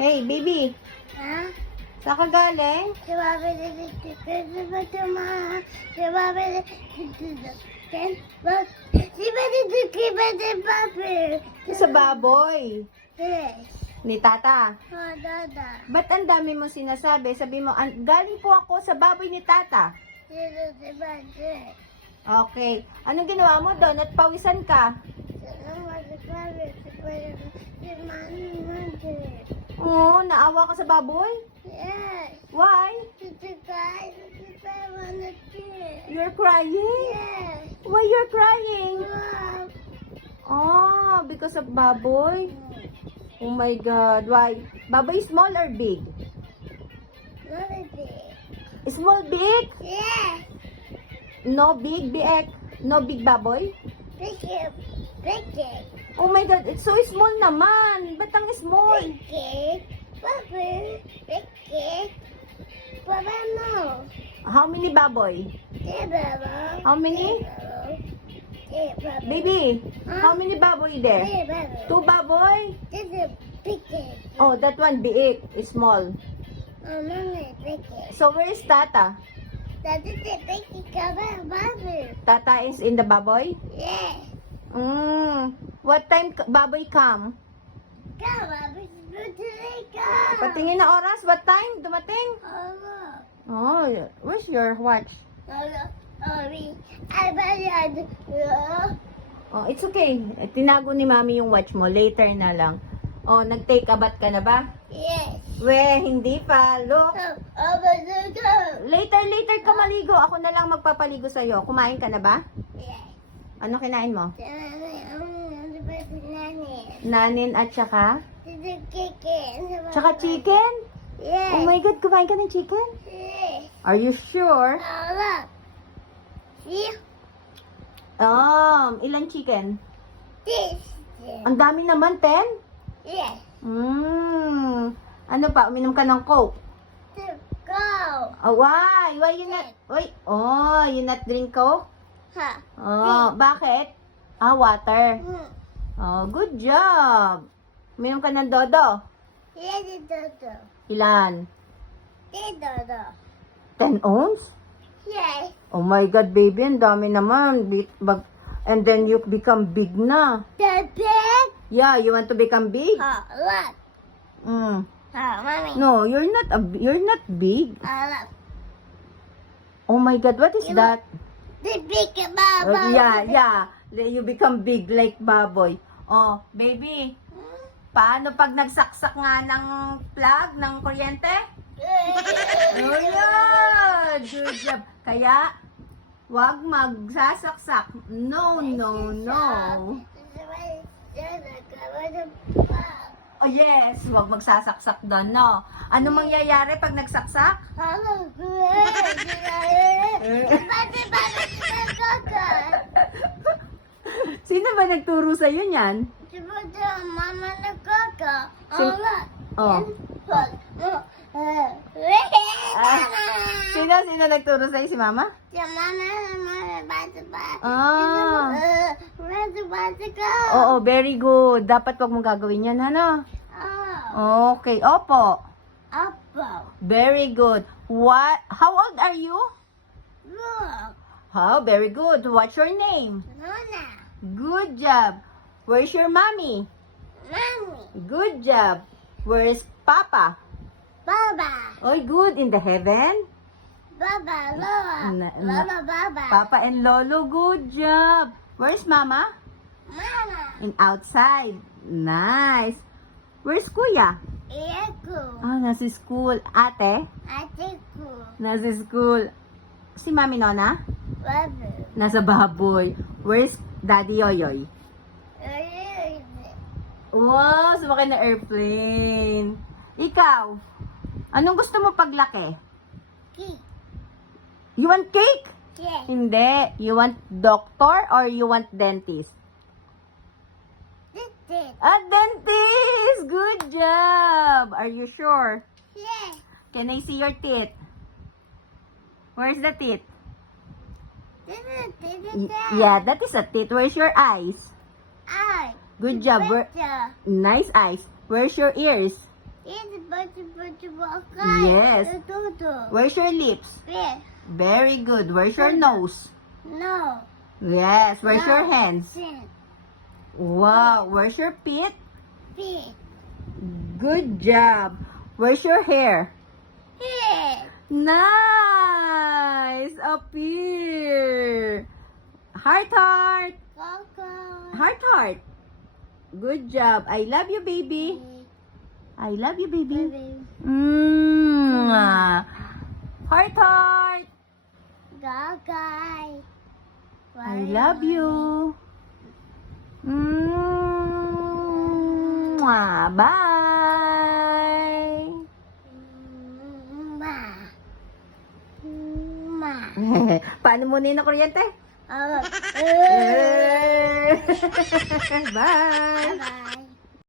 Hey, baby. Ha? Saan ka galing? Si Bobby Sa baboy. Yes. Ni tata. Oh, Dada. Ba't ang dami mo sinasabi? Sabi mo, galing po ako sa baboy ni tata. Sino si Bobby? Okay. Anong ginawa mo doon? At pawisan ka? Si Mami. Oo, naawa ka sa baboy? Yes. Why? Si Guy. Si Mami. You're crying? Yes. Why you're crying? Wow. Oh, because of baboy? Oh my God, why? Baboy small or big? What is it? Small, big? Yes. No big, big. No big baboy? Pick it. Pick it. Oh my God, it's so small naman. Ba't ang small? Pick it. Bobby. Pick it. Baba no. How many baboy? Baba. How many? Baba. Baby, Huh? how many baboy there? Baba. 2 baboy? This is pick it. Oh, that one big, small. Mommy, pick it. So where is Tata? That is the pick it. Come on, Bobby. Tata is in the baboy? Yes. What time baboy come? Come, Bobby. Go. Patingin na oras, what time dumating? Oh, look. Oh, where's your watch? Oh, look. Oh, me. I bet Oh, it's okay. Tinago ni mami yung watch mo. Later na lang. Oh, nag-take a bath ka na ba? Yes. We, hindi pa. Look. Oh, but go. Later ka maligo. Ako na lang magpapaligo sa'yo. Kumain ka na ba? Yes. Ano kinain mo? Nanny. Nanin at saka? Chicken. Tsaka chicken? Yes. Oh my God, kumain ka ng chicken? Yes. Are you sure? Oh, look. See? Ilan chicken? This. Ang dami naman, 10? Yes. Ano pa? Uminom ka ng Coke? To go. Oh, why? Why you not? You not drink Coke? Huh. Oh, bakit? Water. Hmm. Oh, good job. Uminom ka ng Dodo? Yes, Dodo. Ilan? Yes, Dodo. 10 ounce? Yes. Oh my God, baby, ang dami naman. And then you become big na. The big. Yeah, you want to become big? Oh, look. Mm. Oh, mommy. No, you're not big. Oh, look. Oh my God, what is You that? The big baba. Yeah. You become big like baboy. Oh, baby, paano pag nagsaksak nga ng plug ng kuryente? Oh, yeah. Good job. Kaya, wag magsasaksak. No. Oh, yes. Wag magsasaksak doon, no? Ano mangyayari pag nagsaksak? Sino ba nagturo sa'yo niyan? Mama na kaka. Oh. Sino nagturo sa'yo? Si mama? Oo, very good. Dapat wag mong gagawin yan, ano? Okay, opo. Very good. How old are you? Very good. What's your name? Good job. Where's your mommy? Good job. Where's Papa? Baba, Oy, good. In the heaven? Baba, Lola, Baba, Papa and Lolo, good job. Where's Mama? Mama, In outside. Nice. Where's Kuya? Eku, Nasa school. Ate? Atiku, Nasa school. Si Mami Nona? Babu, Nasa baboy. Where's Daddy Yoyoy? Wow, sumakay na airplane. Ikaw, anong gusto mo paglaki? Ki, You want cake? Yes, Hindi. You want doctor or you want dentist? this, Dentist! Good job! Are you sure? yes, Can I see your teeth? Where's the teeth? Yeah, that is a teeth. Where's your eyes? I, Good job. Nice eyes. Where's your ears? It's Yes. Where's your lips? Fish. Very good. Where's your nose? No. Yes. Where's your No. hands? Fin. Wow. Where's your feet? Fish. Good job. Where's your hair? Fish. Nice. Up here. Heart, heart. Coco. Heart, heart. Good job. I love you, baby. I love you, baby. Baby. Heart, heart. Gagay. I love you. Bye. Ma. Ma. Paano muna yun ang kuryente? Oh. Bye. Bye.